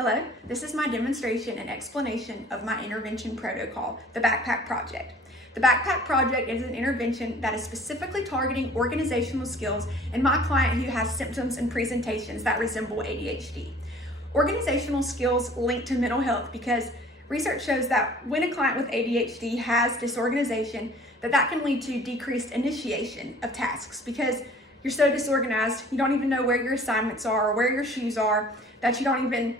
Hello, this is my demonstration and explanation of my intervention protocol, the Backpack Project. The Backpack Project is an intervention that is specifically targeting organizational skills in my client who has symptoms and presentations that resemble ADHD. Organizational skills link to mental health because research shows that when a client with ADHD has disorganization, that can lead to decreased initiation of tasks because you're so disorganized, you don't even know where your assignments are or where your shoes are, that you don't even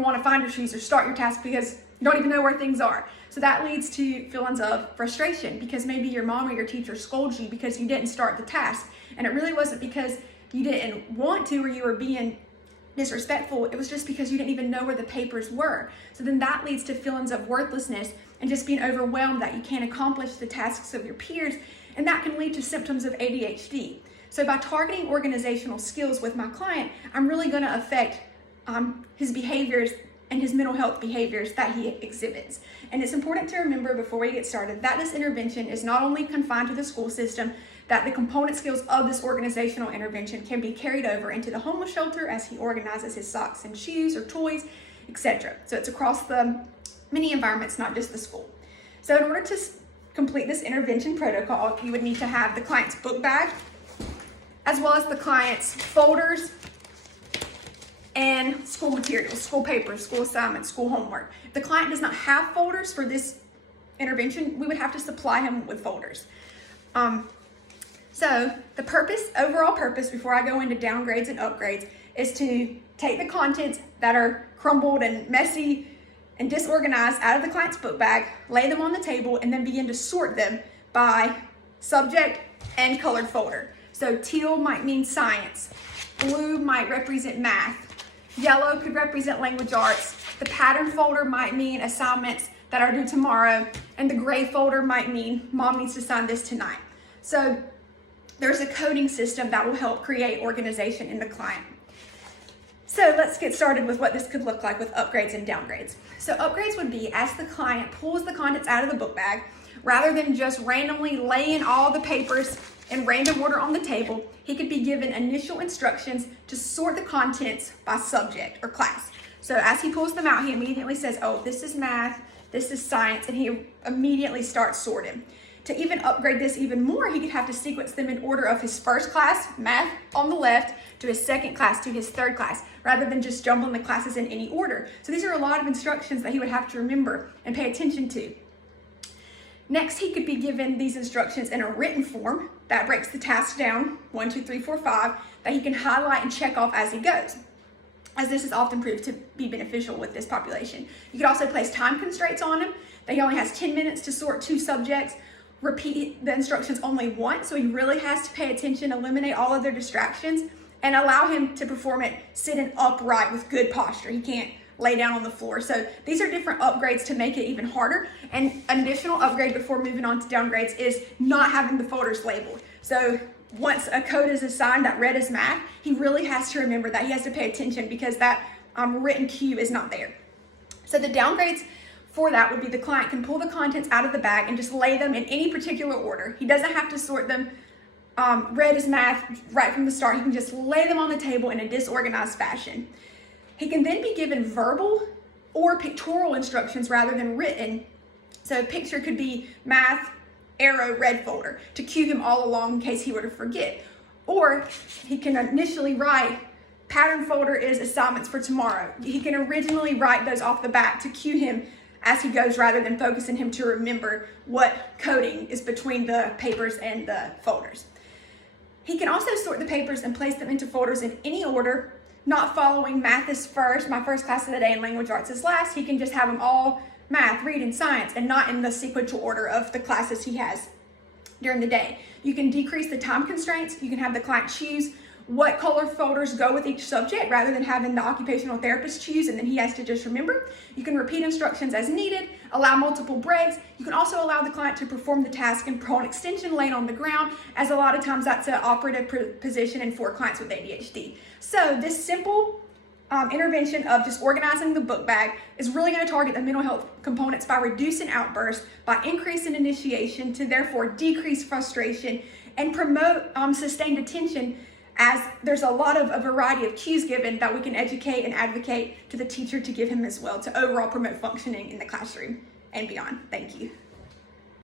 want to find your shoes or start your task because you don't even know where things are. So that leads to feelings of frustration because maybe your mom or your teacher scolds you because you didn't start the task. And it really wasn't because you didn't want to or you were being disrespectful. It was just because you didn't even know where the papers were. So then that leads to feelings of worthlessness and just being overwhelmed that you can't accomplish the tasks of your peers. And that can lead to symptoms of ADHD. So by targeting organizational skills with my client, I'm really going to affect his behaviors and his mental health behaviors that he exhibits. And it's important to remember before we get started that this intervention is not only confined to the school system, that the component skills of this organizational intervention can be carried over into the homeless shelter as he organizes his socks and shoes or toys, etc. So it's across the many environments, not just the school. So in order to complete this intervention protocol, you would need to have the client's book bag, as well as the client's folders and school materials, school papers, school assignments, school homework. If the client does not have folders for this intervention, we would have to supply him with folders. So the overall purpose, before I go into downgrades and upgrades, is to take the contents that are crumbled and messy and disorganized out of the client's book bag, lay them on the table, and then begin to sort them by subject and colored folder. So teal might mean science, blue might represent math, yellow could represent language arts, the pattern folder might mean assignments that are due tomorrow, and the gray folder might mean mom needs to sign this tonight. So there's a coding system that will help create organization in the client. So let's get started with what this could look like with upgrades and downgrades. So upgrades would be as the client pulls the contents out of the book bag, rather than just randomly laying all the papers in random order on the table, he could be given initial instructions to sort the contents by subject or class. So as he pulls them out, he immediately says, oh, this is math, this is science, and he immediately starts sorting. To even upgrade this even more, he could have to sequence them in order of his first class, math, on the left, to his second class, to his third class, rather than just jumbling the classes in any order. So these are a lot of instructions that he would have to remember and pay attention to. Next, he could be given these instructions in a written form that breaks the task down, 1, 2, 3, 4, 5, that he can highlight and check off as he goes, as this is often proved to be beneficial with this population. You could also place time constraints on him, that he only has 10 minutes to sort 2 subjects, repeat the instructions only once, so he really has to pay attention, eliminate all other distractions, and allow him to perform it sitting upright with good posture. He can't lay down on the floor. So these are different upgrades to make it even harder. And an additional upgrade before moving on to downgrades is not having the folders labeled. So once a code is assigned that red is math, he really has to remember that he has to pay attention because that written cue is not there. So the downgrades for that would be the client can pull the contents out of the bag and just lay them in any particular order. He doesn't have to sort them red is math right from the start. He can just lay them on the table in a disorganized fashion. He can then be given verbal or pictorial instructions rather than written. So a picture could be math, arrow, red folder to cue him all along in case he were to forget. Or he can initially write pattern folder is assignments for tomorrow. He can originally write those off the bat to cue him as he goes rather than focusing him to remember what coding is between the papers and the folders. He can also sort the papers and place them into folders in any order, not following math is first, my first class of the day, and language arts is last. He can just have them all math, reading, science, and not in the sequential order of the classes he has during the day. You can decrease the time constraints. You can have the client choose what color folders go with each subject rather than having the occupational therapist choose and then he has to just remember. You can repeat instructions as needed, allow multiple breaks. You can also allow the client to perform the task in prone extension laying on the ground, as a lot of times that's an operative position and for clients with ADHD. So this simple intervention of just organizing the book bag is really going to target the mental health components by reducing outbursts, by increasing initiation to therefore decrease frustration and promote sustained attention as there's a variety of cues given that we can educate and advocate to the teacher to give him as well to overall promote functioning in the classroom and beyond. Thank you.